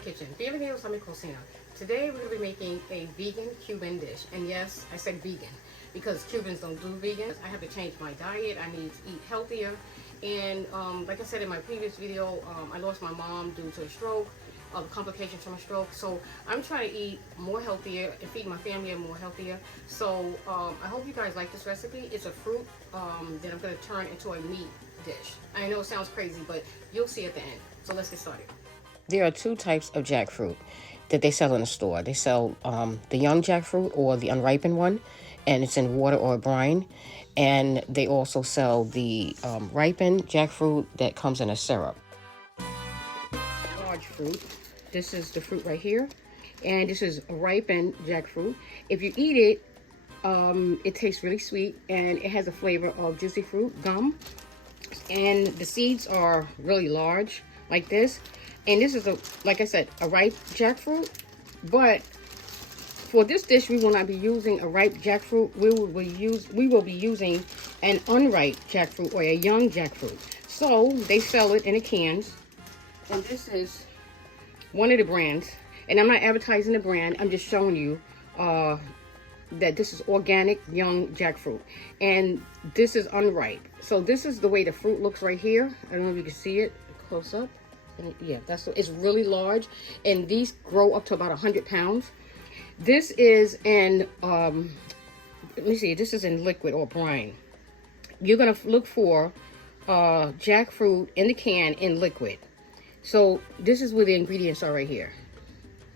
kitchen. Bienvenidos a mi cocina. Today we're going to be making a vegan Cuban dish. And yes, I said vegan because Cubans don't do vegan. I have to change my diet. I need to eat healthier. And like I said in my previous video, I lost my mom due to a stroke, complications from a stroke. So I'm trying to eat more healthier and feed my family more healthier. So I hope you guys like this recipe. It's a fruit that I'm going to turn into a meat dish. I know it sounds crazy, but you'll see at the end. So let's get started. There are two types of jackfruit that they sell in the store. They sell the young jackfruit or the unripened one, and it's in water or brine. And they also sell the ripened jackfruit that comes in a syrup. Large fruit. This is the fruit right here. And this is ripened jackfruit. If you eat it, it tastes really sweet and it has a flavor of juicy fruit gum. And the seeds are really large like this. And this is, like I said, a ripe jackfruit. But for this dish, we will not be using a ripe jackfruit. We will be using an unripe jackfruit or a young jackfruit. So they sell it in the cans. And this is one of the brands. And I'm not advertising the brand. I'm just showing you that this is organic young jackfruit. And this is unripe. So this is the way the fruit looks right here. I don't know if you can see it close up. And yeah, it's really large. And these grow up to about 100 pounds. This is in, let me see, this is in liquid or brine. You're going to look for jackfruit in the can in liquid. So this is where the ingredients are right here.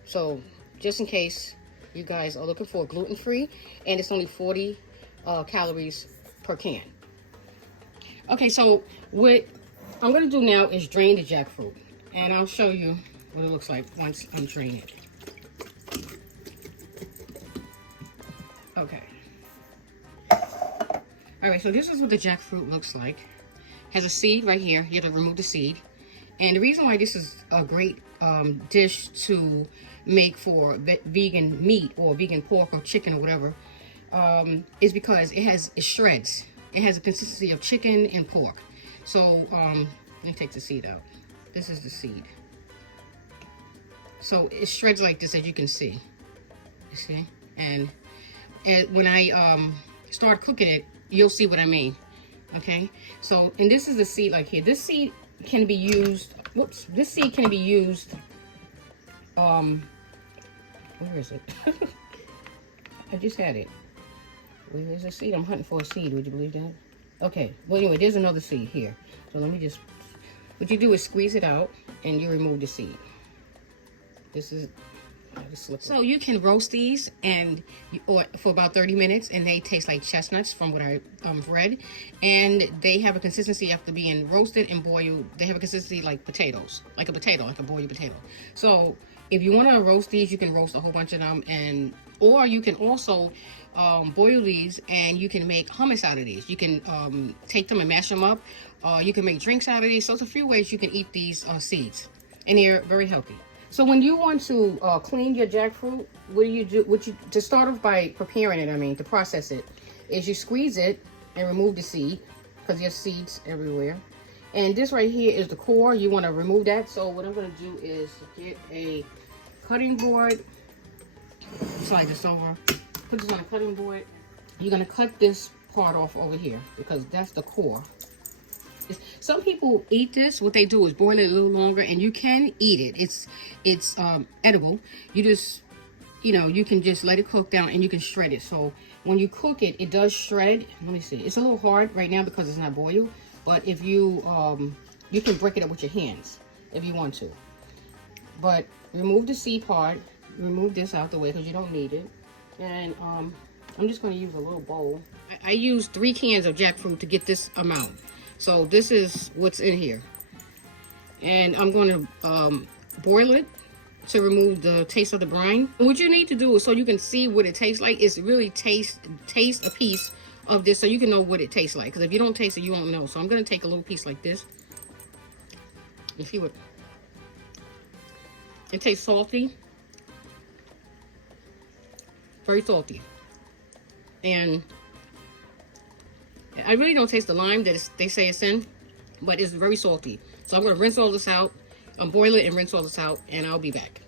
So just in case you guys are looking for gluten-free, and it's only 40 calories per can. Okay, so what I'm going to do now is drain the jackfruit. And I'll show you what it looks like once I'm draining it. Okay. Alright, so this is what the jackfruit looks like. Has a seed right here. You have to remove the seed. And the reason why this is a great dish to make for vegan meat or vegan pork or chicken or whatever is because it shreds. It has a consistency of chicken and pork. So let me take the seed out. This is the seed. So it shreds like this, as you can see. You see? And when I start cooking it, you'll see what I mean. Okay? So, and this is the seed like here. This seed can be used, whoops, this seed can be used, where is it? I just had it. Where is the seed? I'm hunting for a seed. Would you believe that? Okay. Well, anyway, there's another seed here. So let me just, what you do is squeeze it out and you remove the seed. This is, so you can roast these or for about 30 minutes and they taste like chestnuts from what I read. And they have a consistency after being roasted and boiled. They have a consistency like potatoes, like a boiled potato. So if you want to roast these, you can roast a whole bunch of them, or you can also boil these and you can make hummus out of these. You can take them and mash them up. You can make drinks out of these. So it's a few ways you can eat these seeds, and they're very healthy. So when you want to clean your jackfruit, what do you do? To start off by preparing it, to process it, is you squeeze it and remove the seed because there's seeds everywhere. And this right here is the core. You want to remove that. So what I'm going to do is get a cutting board, slide this over, put this on a cutting board. You're going to cut this part off over here because that's the core. Some people eat this. What they do is boil it a little longer, and you can eat it. It's edible. You just, you can just let it cook down, and you can shred it. So when you cook it, it does shred. Let me see. It's a little hard right now because it's not boiled. But if you you can break it up with your hands if you want to. But remove the seed part. Remove this out the way because you don't need it. And I'm just going to use a little bowl. I used 3 cans of jackfruit to get this amount. So this is what's in here. And I'm going to boil it to remove the taste of the brine. And what you need to do is so you can see what it tastes like, is really taste a piece of this so you can know what it tastes like. Because if you don't taste it, you won't know. So I'm going to take a little piece like this. You see what? It tastes salty. Very salty. And I really don't taste the lime that they say it's in, but it's very salty. So I'm going to rinse all this out boil it and rinse all this out, and I'll be back.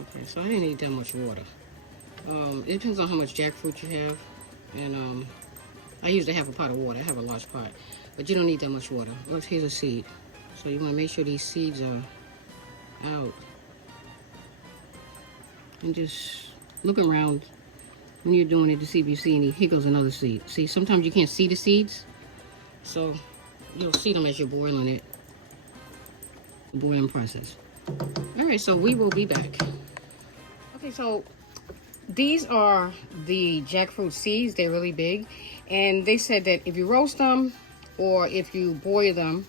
Okay, so I didn't need that much water. It depends on how much jackfruit you have. And I usually have a pot of water. I have a large pot. But you don't need that much water. Look, here's a seed. So you want to make sure these seeds are out. And just look around when you're doing it to see if you see any. Here goes another seed. See, sometimes you can't see the seeds. So you'll see them as you're boiling it. The boiling process. Alright, so we will be back. Okay, so these are the jackfruit seeds. They're really big. And they said that if you roast them or if you boil them,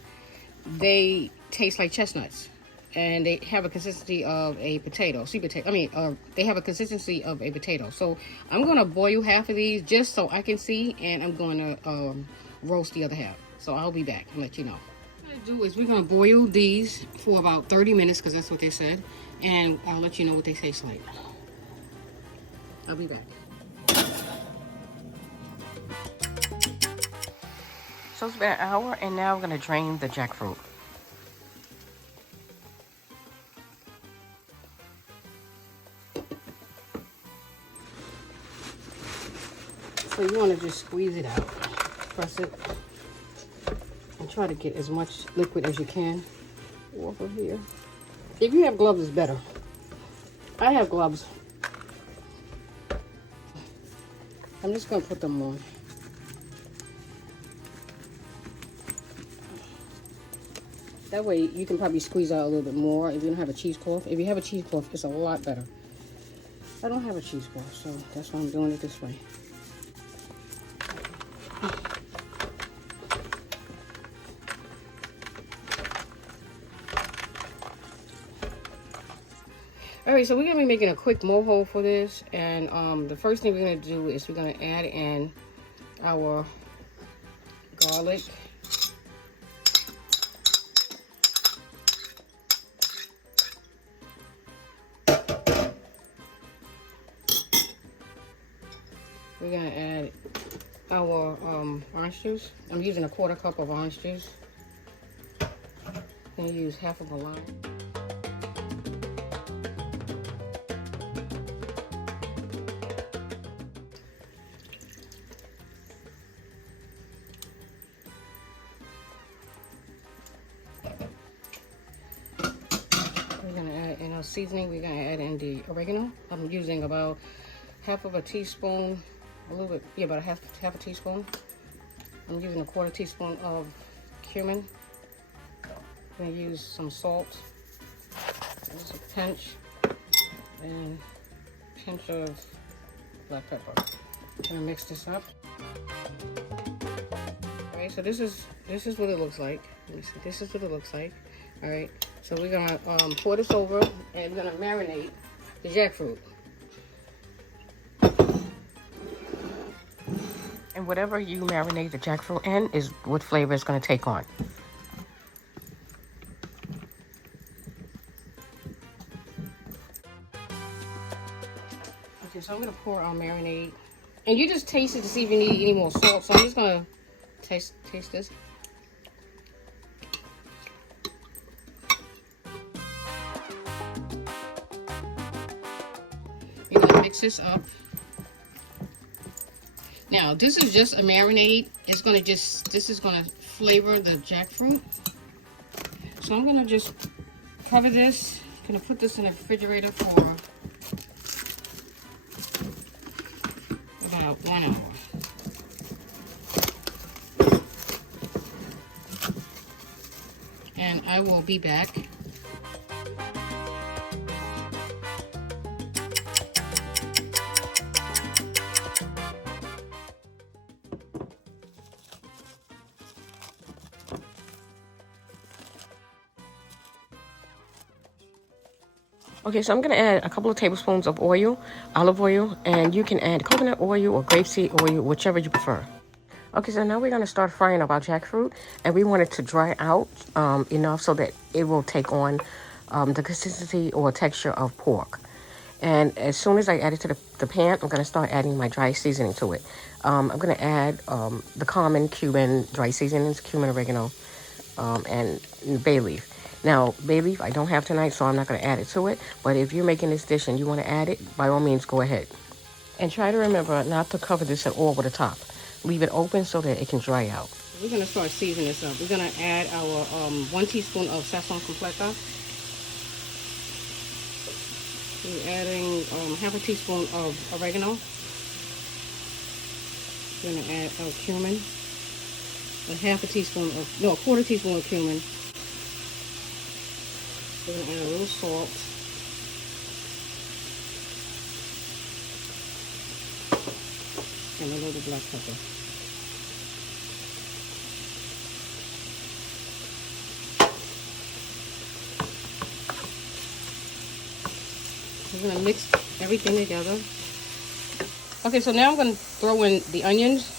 they taste like chestnuts. And they have a consistency of a potato, sweet potato. I mean, they have a consistency of a potato. So I'm going to boil half of these just so I can see. And I'm going to roast the other half. So I'll be back and let you know. What I'm going to do is we're going to boil these for about 30 minutes because that's what they said. And I'll let you know what they taste like. I'll be back. So it's been an hour, and now I'm going to drain the jackfruit. So you want to just squeeze it out, press it, and try to get as much liquid as you can off of here. If you have gloves, it's better. I have gloves. I'm just going to put them on. That way you can probably squeeze out a little bit more if you don't have a cheesecloth. If you have a cheesecloth, it's a lot better. I don't have a cheesecloth, so that's why I'm doing it this way. Alright, so we're going to be making a quick mojo for this. And the first thing we're going to do is we're going to add in our garlic. We're going to add our orange juice. I'm using a 1/4 cup of orange juice. I'm going to use half of a lime. We're going to add in our seasoning. We're going to add in the oregano. I'm using about half of a teaspoon. A little bit, yeah, about half a teaspoon. I'm using a 1/4 teaspoon of cumin. I'm going to use some salt, just a pinch, and a pinch of black pepper. I'm going to mix this up. Alright, so this is what it looks like. Let me see. This is what it looks like. Alright, so we're going to pour this over, and we're going to marinate the jackfruit. And whatever you marinate the jackfruit in is what flavor it's going to take on. Okay, so I'm going to pour our marinade. And you just taste it to see if you need any more salt. So I'm just going to taste this. You're going to mix this up. Now, this is just a marinade. It's going to this is going to flavor the jackfruit. So I'm going to just cover this. I'm going to put this in the refrigerator for about 1 hour. And I will be back. Okay, so I'm gonna add a couple of tablespoons of oil, olive oil, and you can add coconut oil or grapeseed oil, whichever you prefer. Okay, so now we're gonna start frying up our jackfruit, and we want it to dry out enough so that it will take on the consistency or texture of pork. And as soon as I add it to the pan, I'm gonna start adding my dry seasoning to it. I'm gonna add the common Cuban dry seasonings, cumin, oregano, and bay leaf. Now, bay leaf I don't have tonight, so I'm not going to add it to it. But if you're making this dish and you want to add it, by all means, go ahead. And try to remember not to cover this at all with the top. Leave it open so that it can dry out. We're going to start seasoning this up. We're going to add our 1 teaspoon of sazon completa. We're adding half a teaspoon of oregano. We're going to add our cumin. A quarter teaspoon of cumin. We're going to add a little salt. And a little black pepper. We're going to mix everything together. Okay, so now I'm going to throw in the onions.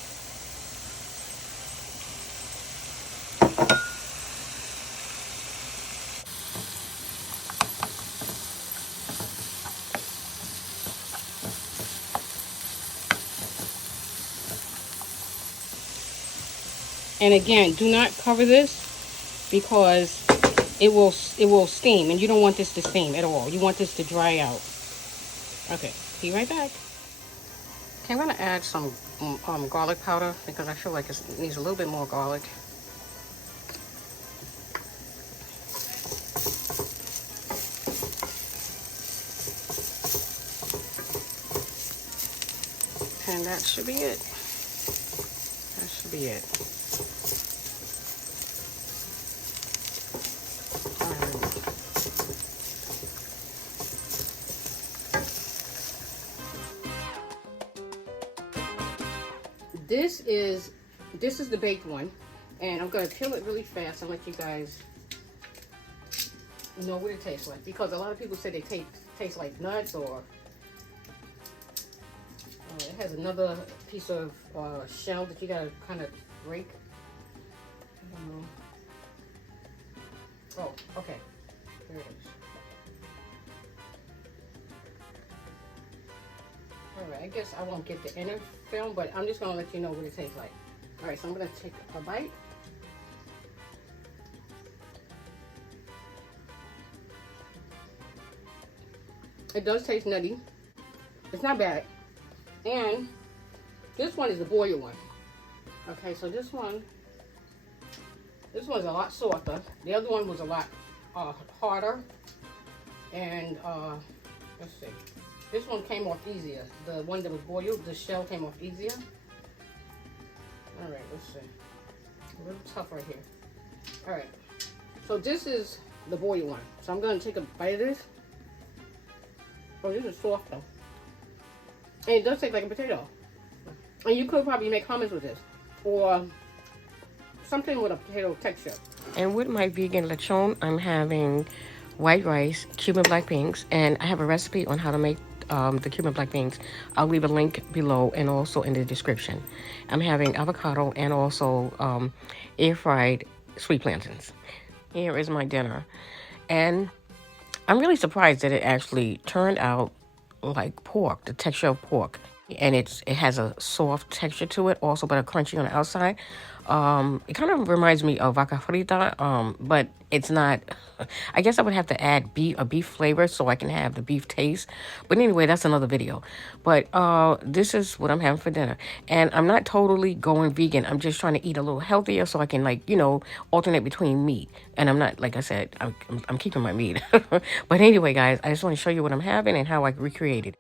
And again, do not cover this because it will steam, and you don't want this to steam at all. You want this to dry out. Okay, be right back. Okay, I'm gonna add some garlic powder because I feel like it needs a little bit more garlic. And that should be it. That should be it. This is the baked one, and I'm gonna peel it really fast and let you guys know what it tastes like, because a lot of people say they taste like nuts, or it has another piece of shell that you gotta kind of break. Oh, okay, there it is. Alright, I guess I won't get the inner film, but I'm just going to let you know what it tastes like. Alright, so I'm going to take a bite. It does taste nutty. It's not bad. And this one is the boiled one. Okay, so this one's a lot softer. The other one was a lot harder. And let's see. This one came off easier. The one that was boiled, the shell came off easier. Alright, let's see. A little tough right here. Alright. So this is the boiled one. So I'm going to take a bite of this. Oh, this is soft though. And it does taste like a potato. And you could probably make hummus with this. Or something with a potato texture. And with my vegan lechon, I'm having white rice, Cuban black beans, and I have a recipe on how to make the Cuban black beans. I'll leave a link below and also in the description. I'm having avocado and also air-fried sweet plantains. Here is my dinner. And I'm really surprised that it actually turned out like pork, the texture of pork. And it has a soft texture to it also, but a crunchy on the outside. It kind of reminds me of vaca frita, but it's not. I guess I would have to add a beef flavor so I can have the beef taste. But anyway, that's another video. But this is what I'm having for dinner. And I'm not totally going vegan. I'm just trying to eat a little healthier so I can, like, you know, alternate between meat. And I'm not, like I said, I'm keeping my meat. But anyway, guys, I just want to show you what I'm having and how I recreated.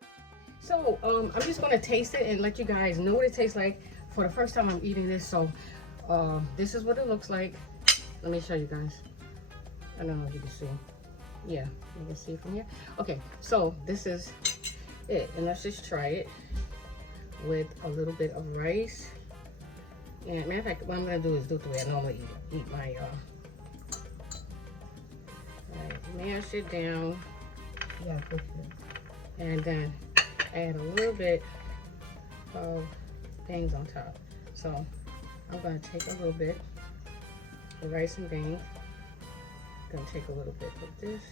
So, I'm just going to taste it and let you guys know what it tastes like for the first time I'm eating this. So, this is what it looks like. Let me show you guys. I don't know if you can see. Yeah, you can see from here. Okay, so this is it. And let's just try it with a little bit of rice. And matter of fact, what I'm going to do is do it the way I normally eat my, mash it down. Yeah, good. And then add a little bit of beans on top. So I'm gonna take a little bit of rice and beans. I'm gonna take a little bit of this,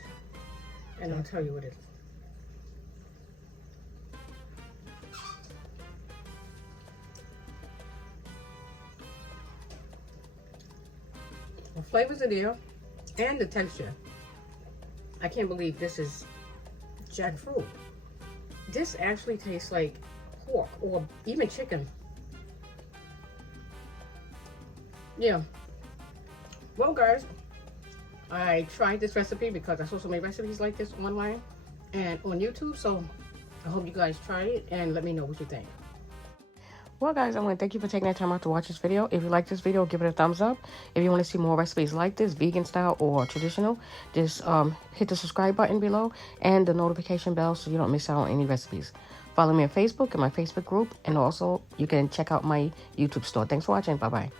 and I'll tell you what it is. The flavors are there, and the texture. I can't believe this is jackfruit. This actually tastes like pork or even chicken. Yeah. Well, guys, I tried this recipe because I saw so many recipes like this online and on YouTube. So I hope you guys try it and let me know what you think. Well, guys, I want to thank you for taking the time out to watch this video. If you like this video, give it a thumbs up. If you want to see more recipes like this, vegan style or traditional, just hit the subscribe button below and the notification bell so you don't miss out on any recipes. Follow me on Facebook and my Facebook group, and also you can check out my YouTube store. Thanks for watching. Bye-bye.